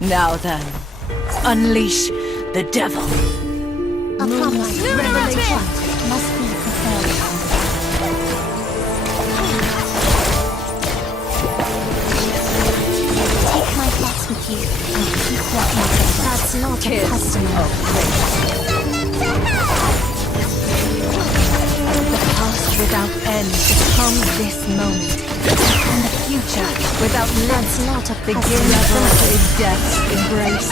Now then, unleash the devil. A promise revelation must be fulfilled. Take my thoughts with you and keep walking. That's not a custom. The past without end becomes this moment, and the future without limits Not a begins custom. in death's embrace.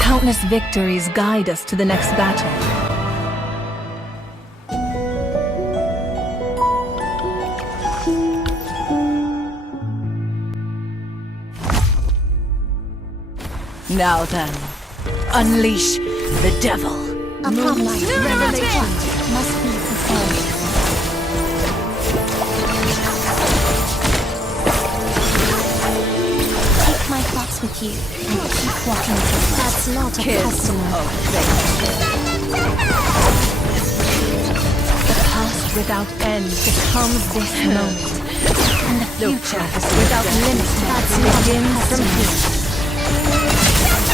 Countless victories guide us to the next battle. Now then, unleash the devil. A promise revelation must be fulfilled. Take my thoughts with you and keep walking. That's not a custom. The past without end becomes this moment, and the future without limit begins from here.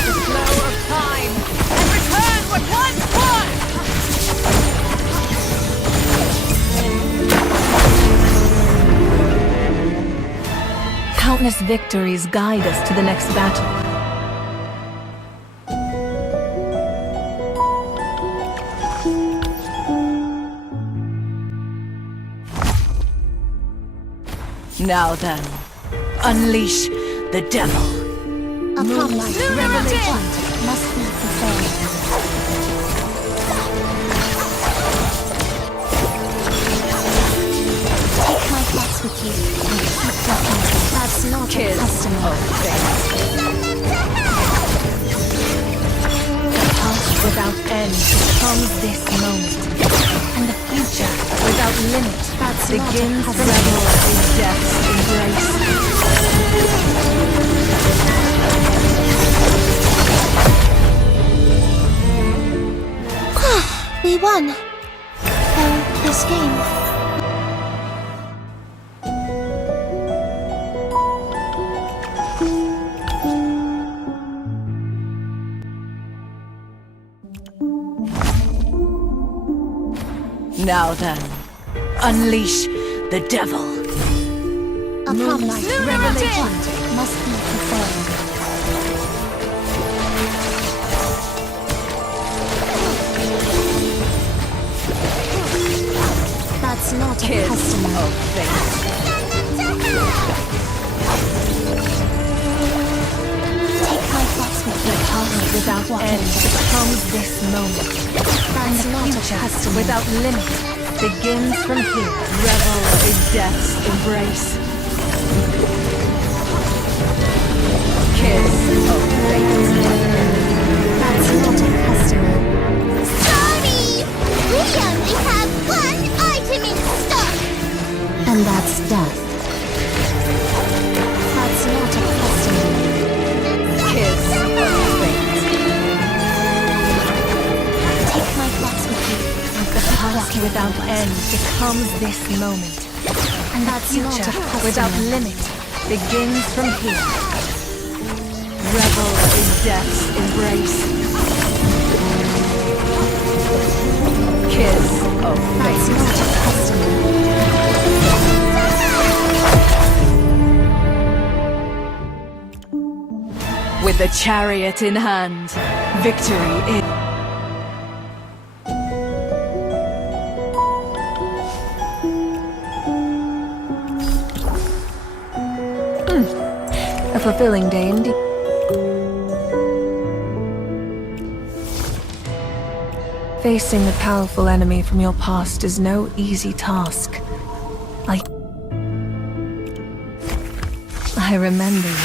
The flow of time, and return what once was! Countless victories guide us to the next battle. Now then, unleash the devil. A promise revelation must be fulfilled. Take my thoughts with you and keep walking. That's not a custom. The past without end becomes this moment, and the future without limit begins to revel in death's embrace. We won. This game. Now then, unleash the devil. A promise revelation must be fulfilled. That's not a custom. of fate. Take my thoughts with you. Past without end becomes this moment, and That's the not a future custom. without limit begins from here. Revel in death's embrace. Kiss of fate. That's not a custom. Sorry! We only have one item in stock! And that's death. That's not a custom. Kiss of fate. Take my thoughts with you. The past without end becomes this moment, and the That's not a future custom. without limit begins from here. Revel in death's embrace. Kiss of That's fate. not a custom. With the chariot in hand, victory is... A fulfilling day indeed. Facing the powerful enemy from your past is no easy task. I remember you.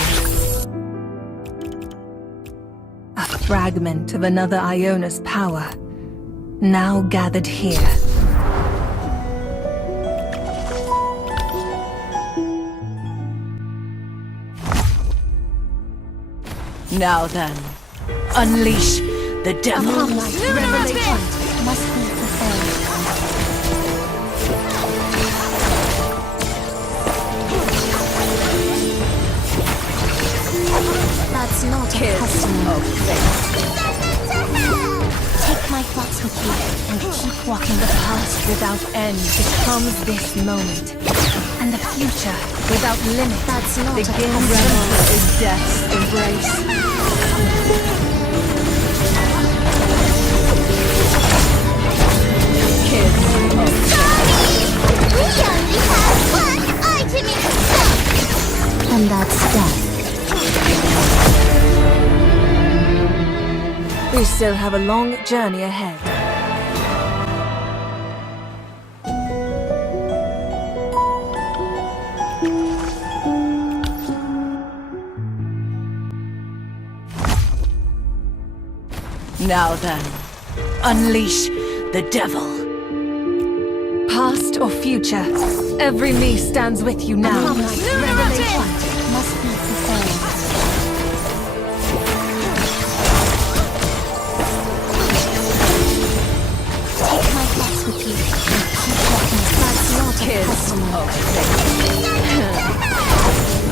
A fragment of another Iona's power, now gathered here. Now then, unleash the devil. Promise revelation must be fulfilled. and keep walking The the path. past without end becomes this moment. And the future Without limit that's not a begins puzzle. from is death's embrace. Kids. We only have one item in stock. And that's death. We still have a long journey ahead. Now then, unleash the devil. Past or future, every me stands with you now. Promise, revelation must be fulfilled. Take my thoughts with you and keep walking. That's not a Kids. custom.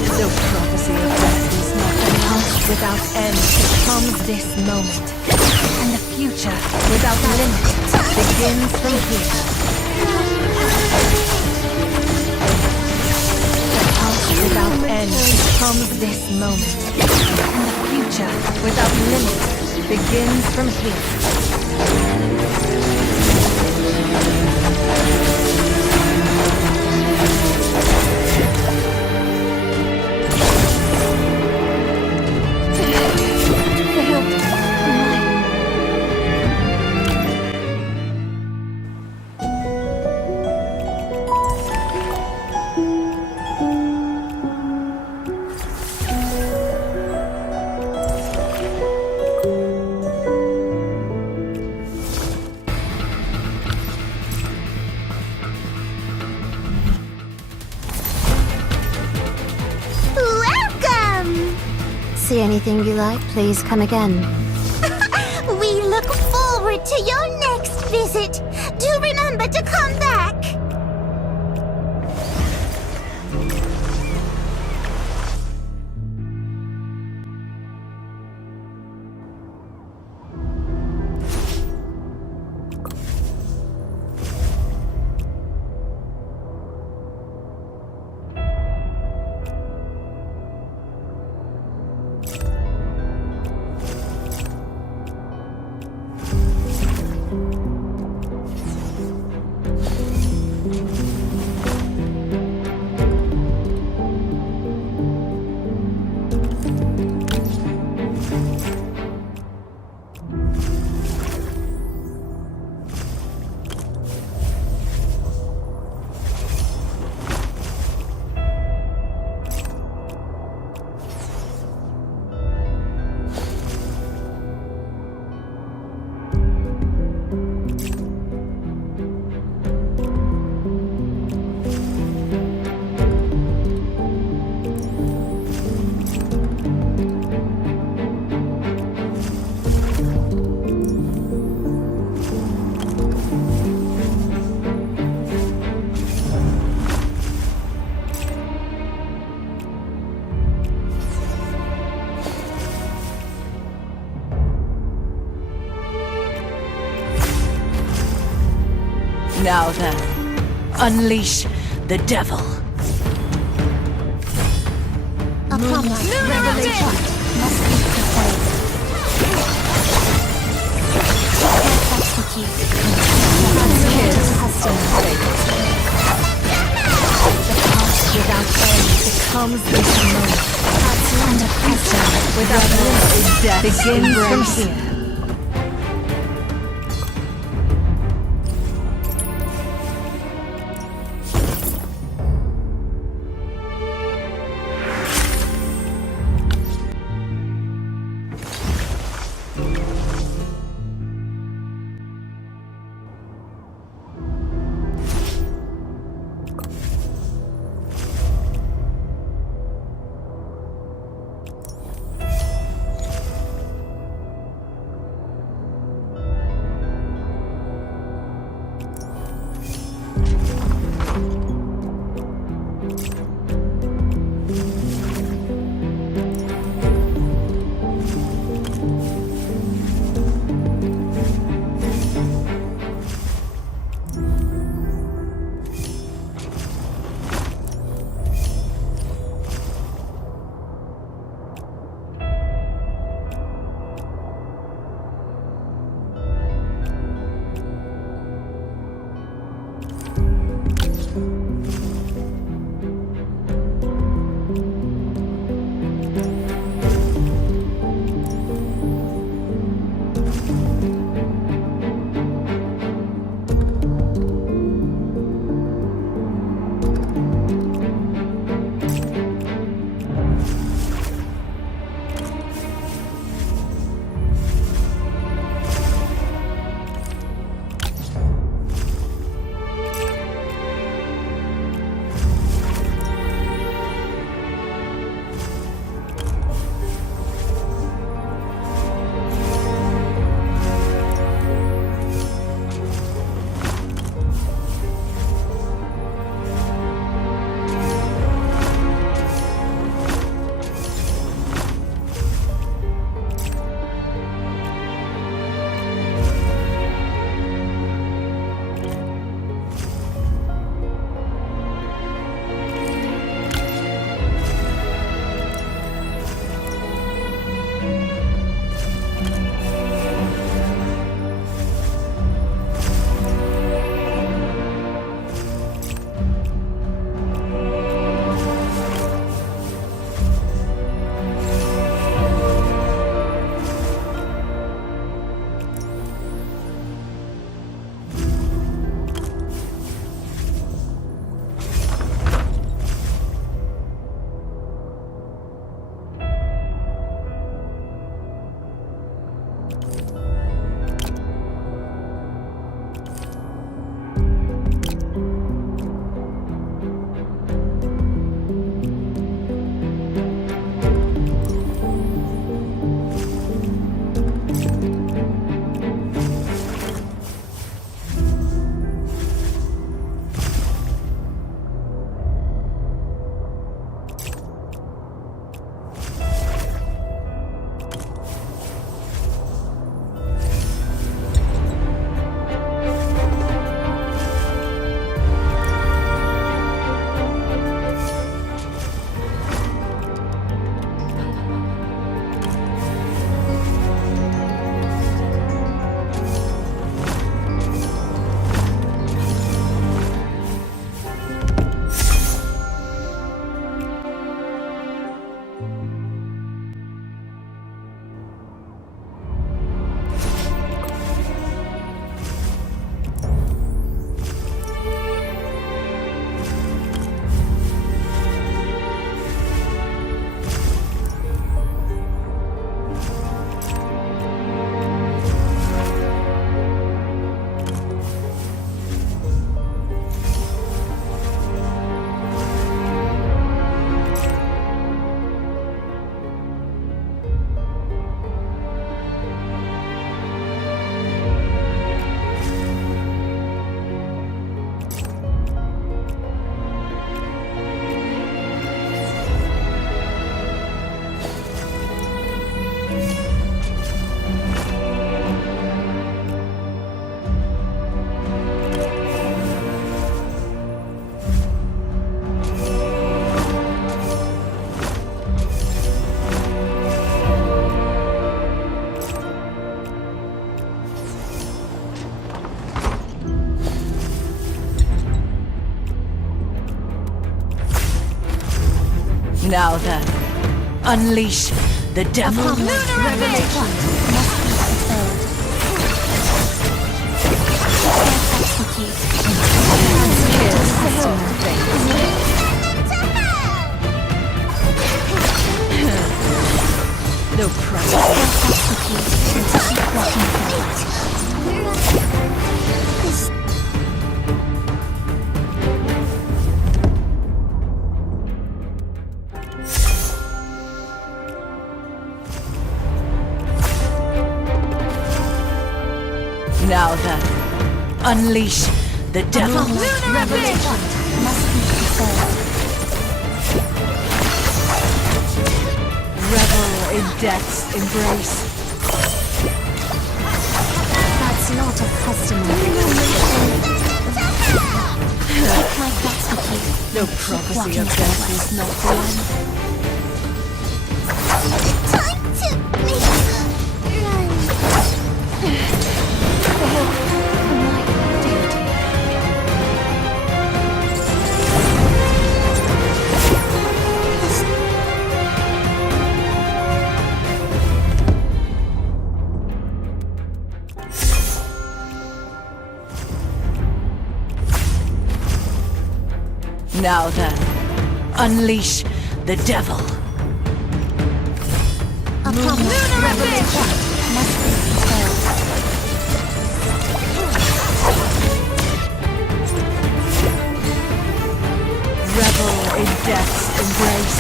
The prophecy of death is not the past without end becomes this moment. And the future without limit begins from here. The past without end becomes this moment. And the future without limit begins from here. Welcome! See anything you like, please come again. We look forward to your next visit. Do remember to come back. Now then, unleash the devil. A promise, revelation must be fulfilled. Take my thoughts with you and keep walking. That's not a custom. The past without end becomes this moment. That's not a custom. Without limit is death begins from here. Now then, unleash the devil. Revelation must be fulfilled. Execute. No price. Execute. Keep walking forward. Now then, unleash the devil. Revelation must be fulfilled. Revel in death's embrace. That's not a customary. Take my thoughts with you. No prophecy of death is not one. Time to make run. Now then, unleash the devil. A promise. Revelation must be fulfilled. Revel in death's embrace.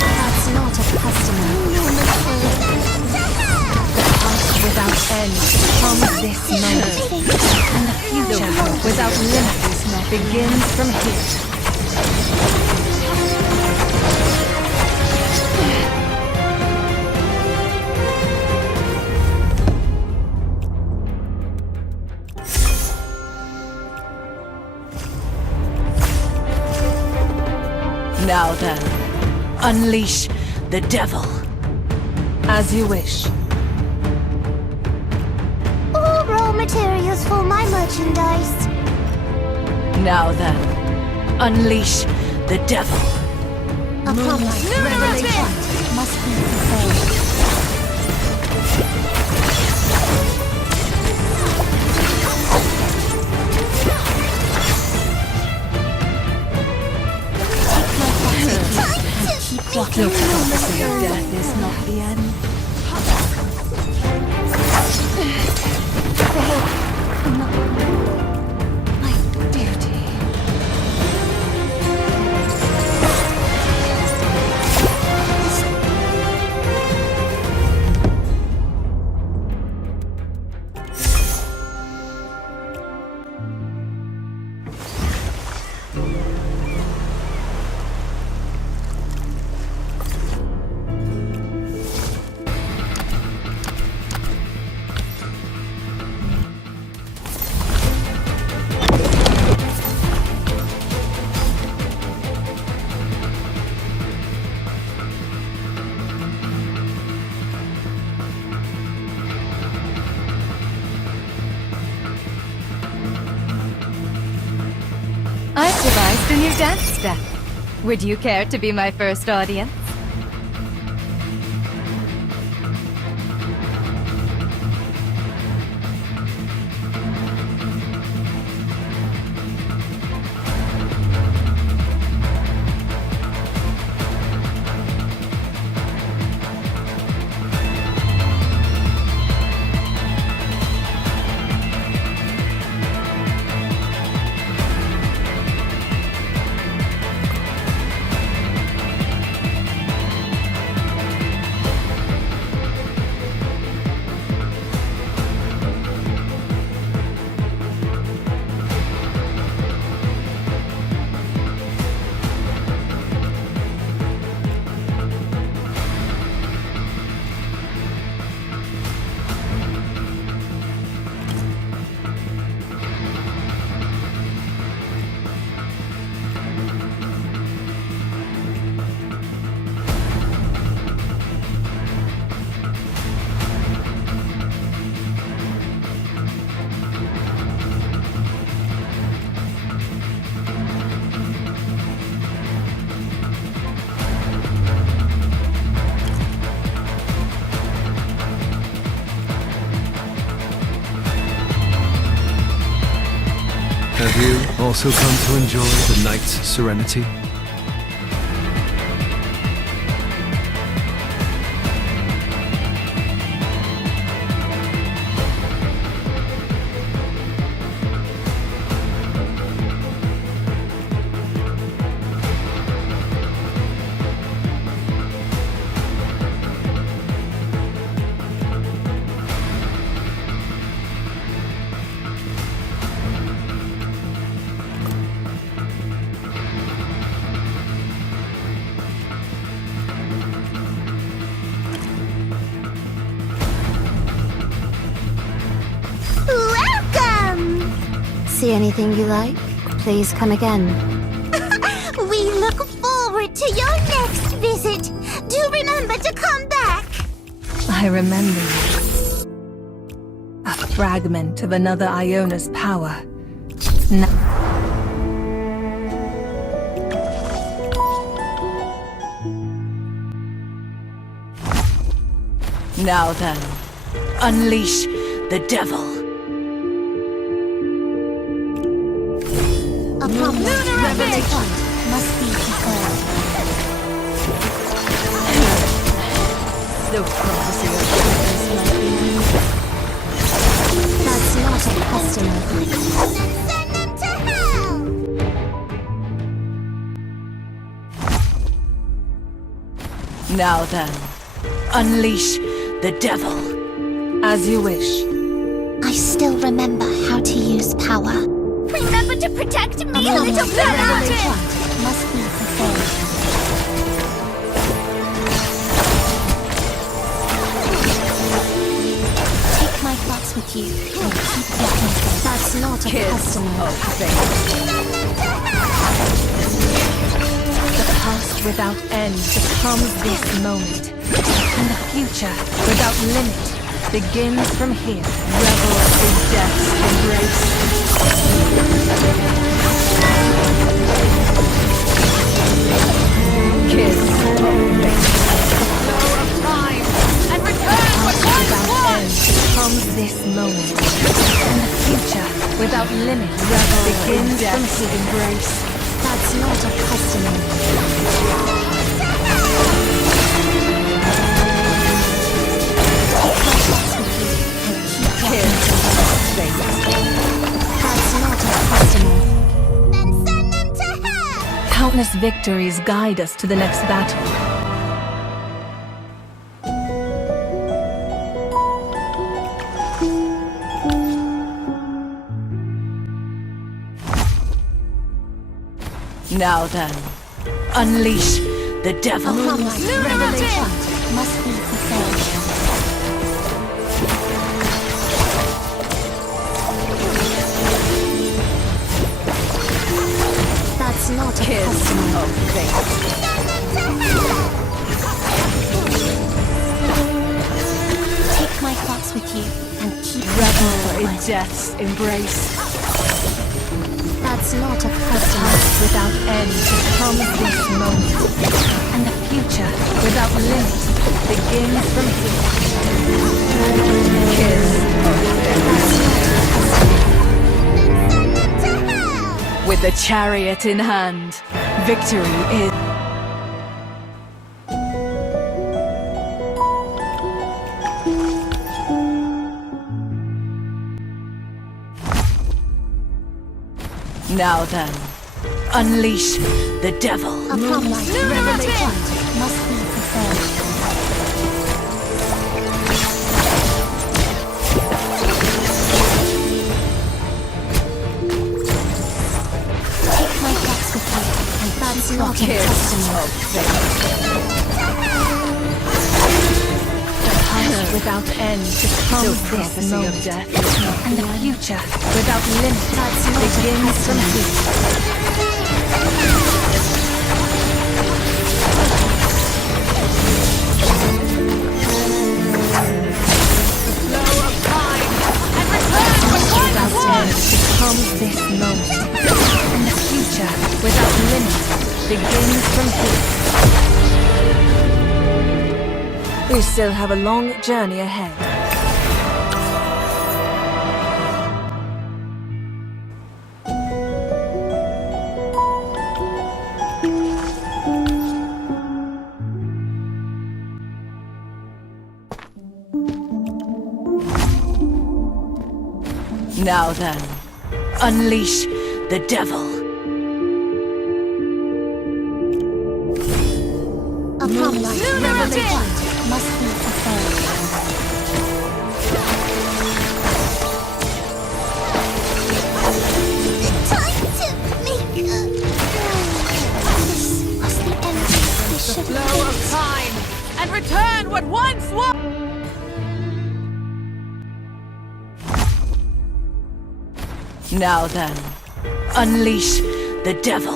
That's not a customary. Without end comes this moment, and the future without limits begins from here. Now then, unleash the devil. As you wish. All raw materials for my merchandise. Now then, unleash the devil. A promise. Revelation must be fulfilled. Keep walking. No prophecy of death is not the end. My duty. I've devised a new dance step. Would you care to be my first audience? Have you also come to enjoy the night's serenity? Welcome! See anything you like? Please come again. We look forward to your next visit. Do remember to come back. I remember you. A fragment of another Iona's power. Now then, unleash the devil. A promise revelation must be fulfilled. The prophecy of darkness might be used. That's not a customer. Send them to hell! Now then, unleash the devil. As you wish. I still remember how to use power. Remember to protect me, A little promise fella! revelation must be fulfilled. Take my thoughts with you and keep walking. That's not a Kiss customer. of fate. The past without end becomes this moment. And the future without limit begins from here. Revel in death's embrace. Kiss of fate. Flow of time and return what once Oh, was. End becomes this moment. And the future without limit begins from here. Embrace. That's not a customer. Kiss of fate. That's not a customer. Then send them to hell! Countless victories guide us to the next battle. Now then, unleash the devil. A promise revelation must be fulfilled. That's not a Kiss customer. of fate. Take my thoughts with you and keep Revel walking in forward. death's embrace. That's not a customer. Past without end becomes this moment. And the future without limit begins from here. Kiss of fate. With the chariot in hand, victory is... Now then, unleash the devil. A promise revelation must be fulfilled. Take my thoughts with you, and that's not a Kiss customer. of fate. The past without end becomes this prophecy of moment. death. And the future without limit That's not a begins from customer. here. Comes this moment, and the future without limit begins from here. We still have a long journey ahead. Now then, unleash the devil. A promise revelation must be fulfilled. Time to make This was the end of the Flow of time, and return what once was. Now then, unleash the devil.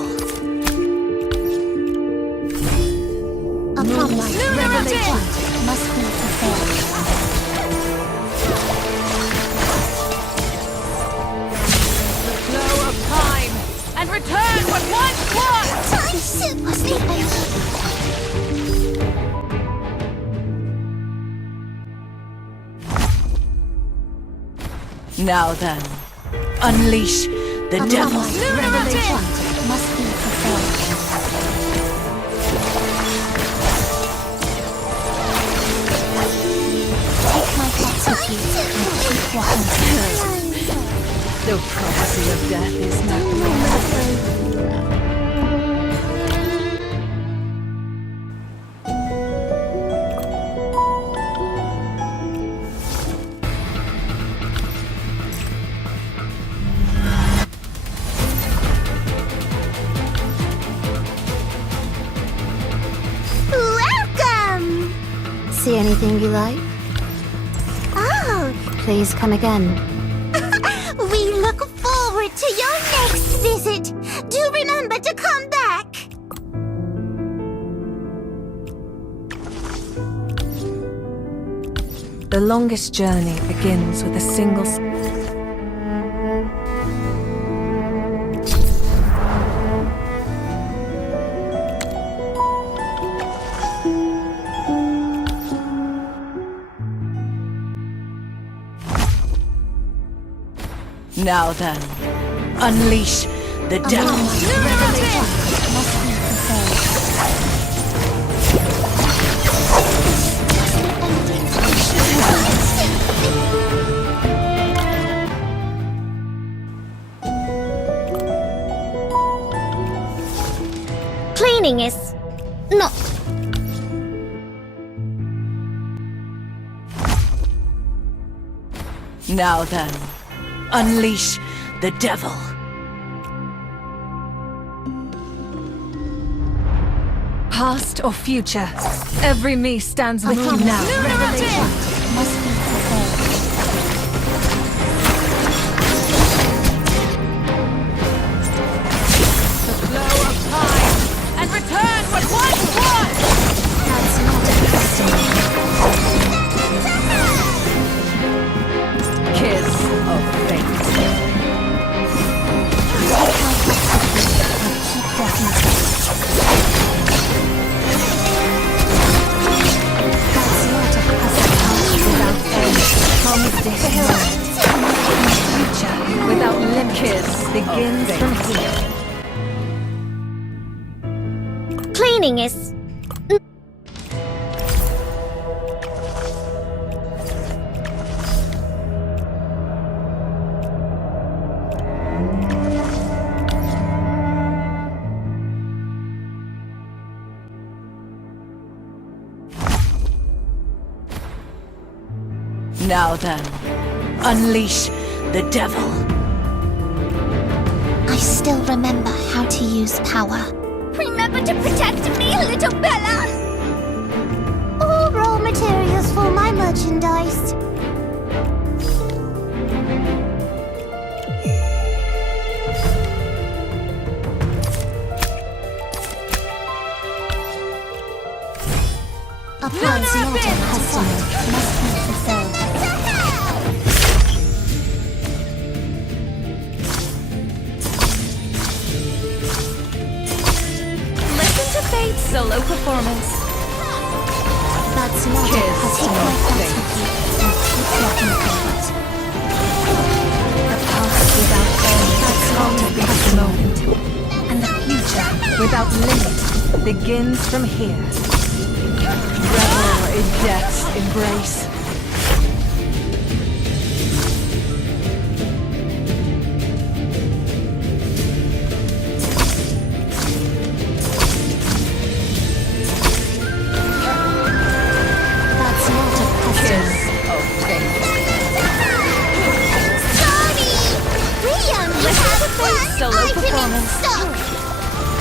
A promise revelation must be fulfilled. The flow of time, and return what once was. This was the end. Now then, unleash the A devil. promise revelation must be fulfilled. Take my thoughts with you and keep walking. The prophecy of death is not Welcome! See anything you like? Oh, Please come again. we look forward to your next visit. Do remember to come back. The longest journey begins with a single. Now then, unleash the devil. Revelation must be fulfilled. Cleaning is not. Now then, unleash the devil. Past or future, every me stands with you now. Revelation must be fulfilled. The flow of time, and return what once was. That's not a destiny. Kiss of fate. Take my thoughts with you and keep walking. That's not a present. Without end comes this moment. Future without limit. Kiss begins from here. Cleaning is. Now then, unleash the devil. I still remember how to use power. Remember to protect me, little Bella! All raw materials for my merchandise. A plan's not a testament must be fulfilled. Listen to Fate's solo performance. That's not a Kiss take my of thoughts with you and keep walking forward. The past without end comes this moment. And the future without limit begins from here. Revel in death's embrace. Solo I can performance. stop.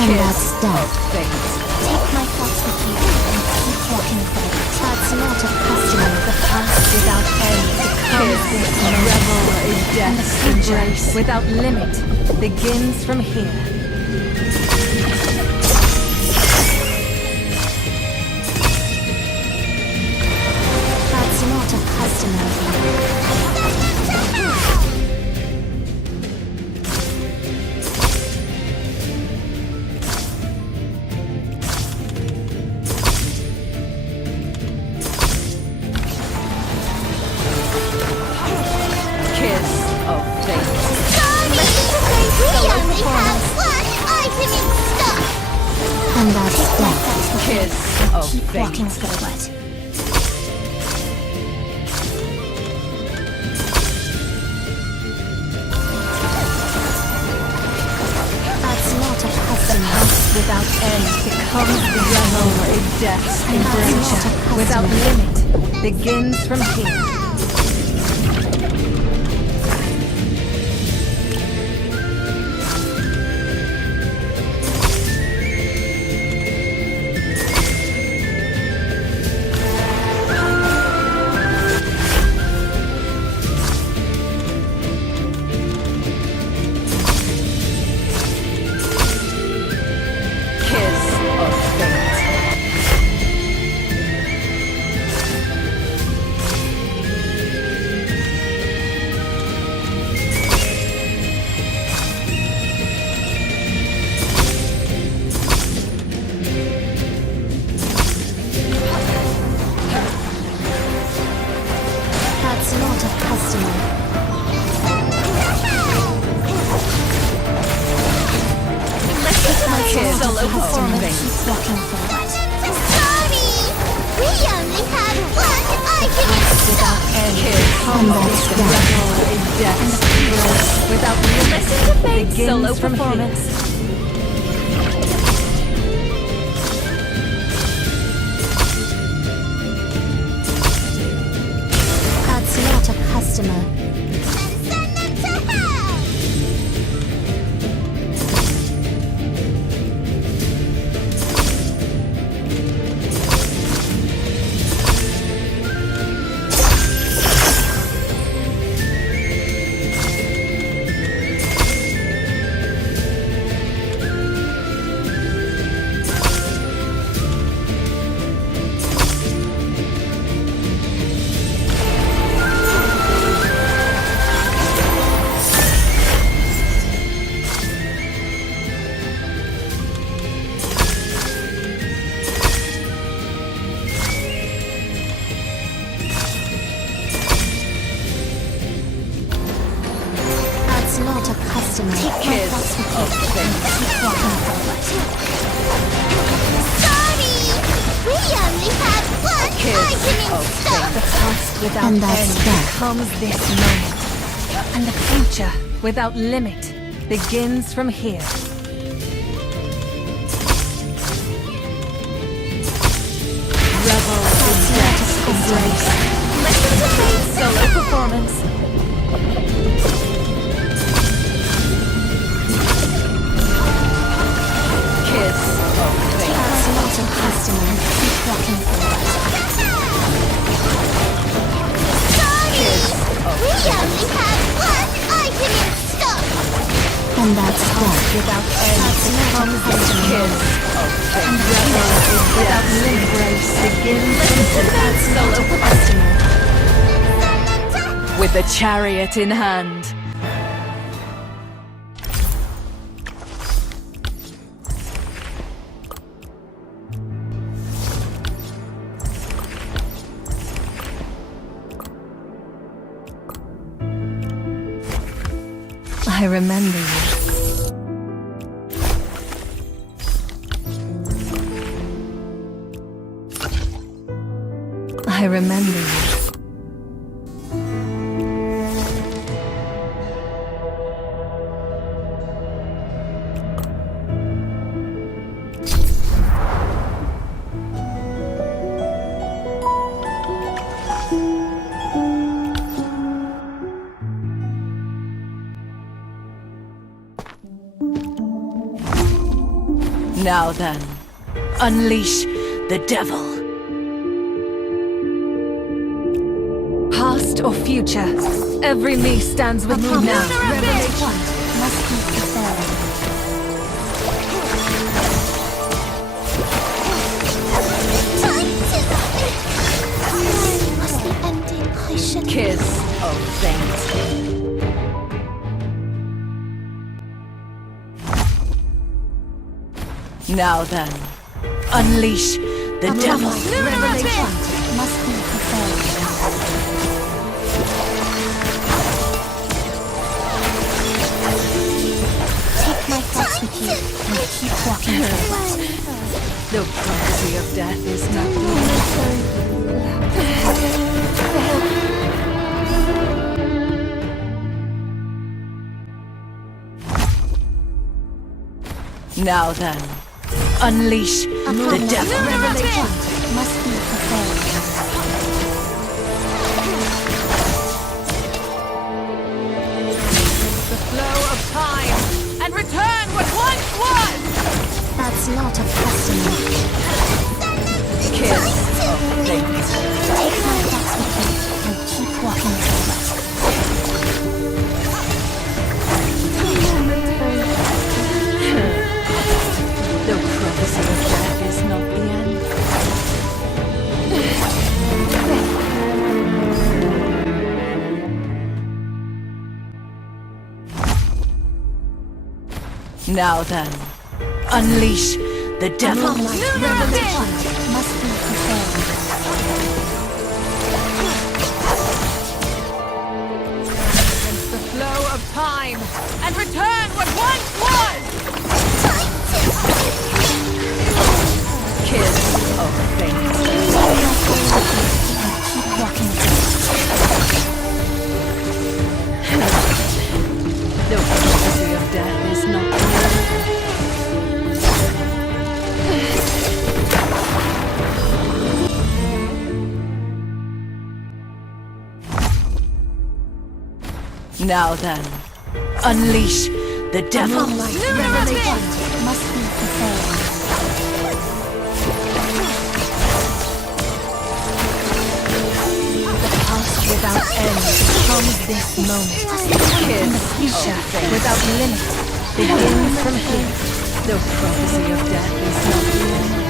And that's death. Fate. Take my thoughts with you and keep walking forward. That's not a customer. The past without end becomes this revel in death's embrace without limit begins from here. That's not a customer. Kiss of fate. Sorry, we only have one item in stock. And that's death. Kiss of Keep fate. walking forward. That's not a customer. Past without end becomes the revel in death's embrace without limit begins from here. Kiss of fate. That's not a customer. Kiss Solo of performance. fate. Keep walking forward. Sorry, we only have one item in stock. Kiss And that's of death. revel in death's embrace without limit begins from here. That's not a customer. Send them to hell. That's not a customer. Take my Kiss thoughts with of you and fate. keep walking forward. Sorry, we only have one Kiss item in of stock. fate. The past without And that's end death. becomes this moment, and the future without limit begins from here. Revel in death's embrace. Listen to fate's solo performance. Kiss of fate. That's not a customer. Keep walking forward. Kiss of We only have one item in stock. And that's death. without end becomes this kiss of fate. Revel in death's embrace begins from That's here. not a customer. With the chariot in hand. I remember you. I remember you. Now then, unleash the devil. Past or future, every me stands with you now. Revelation must be fulfilled. Must the ending I should Kiss of fate. Now then, unleash the devil. Revelation must be fulfilled. Take my thoughts with you and keep walking forward. The prophecy of death is not Now then, unleash the devil. Revelation must be fulfilled. The flow of time and return what once was. That's not a customer. Kiss of fate. Take my thoughts with you and keep walking forward. The prophecy of death is not the end. Now then, unleash the devil. Revelation must be fulfilled. Against the flow of time and return what once was. Kiss of fate. Keep walking The prophecy of death is not the end. Now then, unleash the devil. Revelation must be fulfilled. The past without end becomes this moment. Kiss the future without limit begins from here. The prophecy of death is not the end.